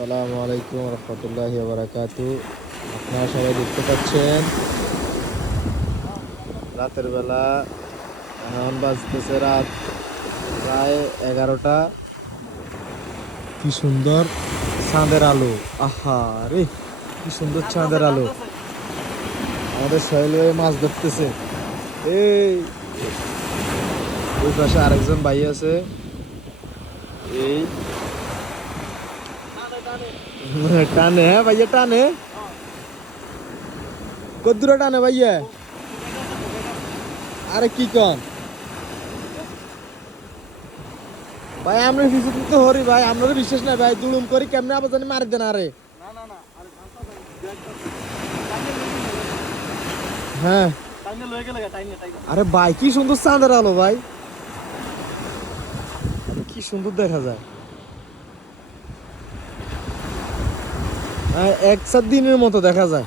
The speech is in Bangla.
আসসালামু আলাইকুম রহমতুল্লাহি ওয়া বারাকাতুহু। আপনারা সবাই দেখতে পাচ্ছেন রাতের বেলা এখন বাজতেছে রাত প্রায় 11টা। কি সুন্দর চাঁদের আলো, আহা রে কি সুন্দর চাঁদের আলো। আমাদের সোহেল ভাই মাছ ধরতেছে। এই ওই পাশে আরেকজন ভাই আছে। এই টানে, হ্যাঁ ভাইয়া টানে। কদ্দুরা টানে ভাইয়া? আরে কি কন ভাই, আমরা কিছু তো হরি ভাই, আমরা বিশ্বাস নাই ভাই, দুলুম করি কেমনে আবার জানি মারি দেন। আরে হ্যাঁ, আরে ভাই কি সুন্দর চাঁদের আলো ভাই, কি সুন্দর দেখা যায়। এক সাত দিনের মতো দেখা যায়।